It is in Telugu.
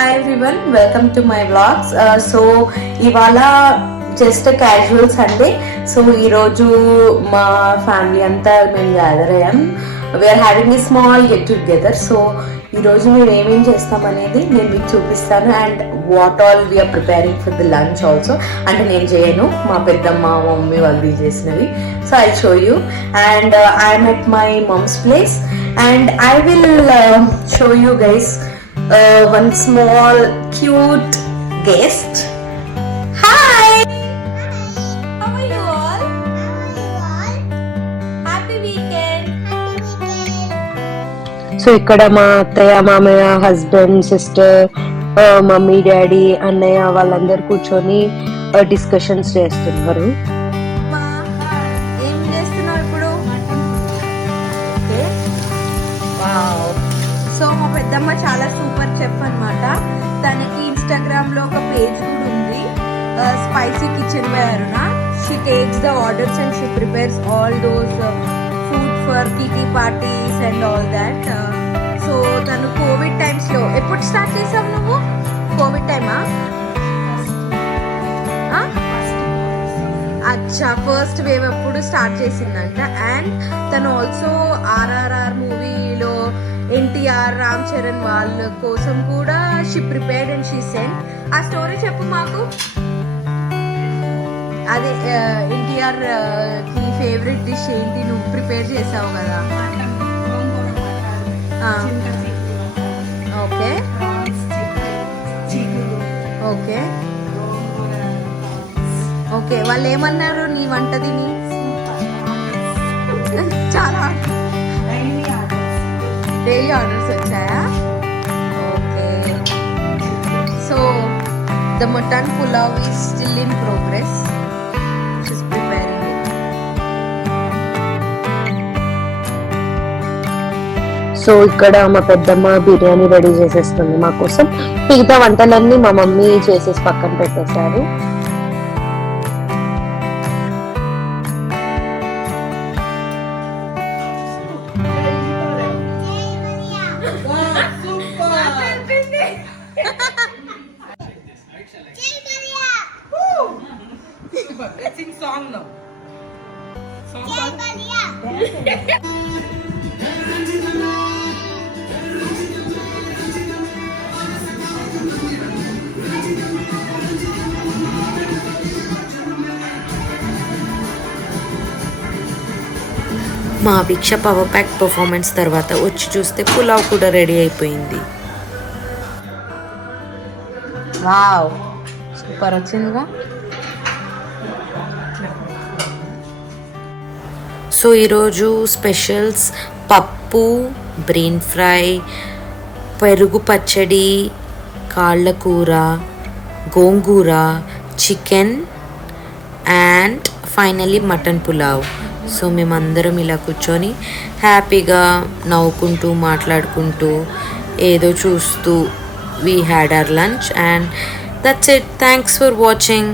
Hi everyone, welcome to my vlogs. So ఇవాళ జస్ట్ క్యాజువల్ సండే. సో ఈరోజు మా ఫ్యామిలీ అంతా మేము గ్యాదర్ అయ్యాం. We are having a small get together. So ఈరోజు మేము ఏమేం చేస్తాం అనేది నేను మీకు చూపిస్తాను. And what all we are preparing for the lunch also. అంటే నేను చేయను, మా పెద్దమ్మ మా మమ్మీ వాళ్ళు చేసినవి. So I show you. And I'm at my mum's place and I will show you guys one small cute guest. Hi, how are you all? Happy weekend. So ikkada ma attaya mamaya husband sister mummy daddy annaya vallandaru కూర్చొని డిస్కషన్స్ చేస్తున్నారు. సో మా పెద్దమ్మ చాలా సూపర్ చెఫ్ అనమాట. తనకి ఇన్స్టాగ్రామ్లో ఒక పేజ్ కూడా ఉంది, spicy kitchen by Aruna. She takes the orders and she prepares all those food for kitty parties and all that. So తను కోవిడ్ టైమ్స్లో, ఎప్పుడు స్టార్ట్ చేసావు నువ్వు? కోవిడ్ టైమా? అచ్చా, ఫస్ట్ వేవ్ అప్పుడు స్టార్ట్ చేసిందంట. అండ్ తను ఆల్సో RRR మూవీలో ఎన్టీఆర్ రామ్ చరణ్ వాళ్ళ కోసం కూడా she prepared and she sent. ఆ స్టోరీ చెప్పు మాకు. అదే ఎన్టీఆర్ కి ఫేవరెట్ డిష్ ఏంటి నువ్వు ప్రిపేర్ చేసావు కదా? Okay okay okay. వాళ్ళు ఏమన్నారు నీ వంట తిని? చాలా డైలీ ఆర్డర్స్ వచ్చాయా? Okay. So the mutton pulao is still in progress. She's preparing it. So ఇక్కడ మా పెద్దమ్మ బిర్యానీ రెడీ చేసేస్తుంది మా కోసం. మిగతా వంటలన్నీ మా మమ్మీ చేసేసి పక్కన పెట్టేశారు. Let's sing song now. Song. మా భిక్ష పవర్ ప్యాక్ పర్ఫార్మెన్స్ తర్వాత వచ్చి చూస్తే పులావ్ కూడా రెడీ అయిపోయింది. వావ్, సూపర్ వచ్చిందిగా. సో ఈరోజు స్పెషల్స్ పప్పు, బ్రెయిన్ ఫ్రై, పెరుగు పచ్చడి, కాళ్ళ కూర, గోంగూర, chicken and finally mutton pulao. So మేమందరం ఇలా కూర్చొని హ్యాపీగా నవ్వుకుంటూ మాట్లాడుకుంటూ ఏదో చూస్తూ we had our lunch and that's it. Thanks for watching.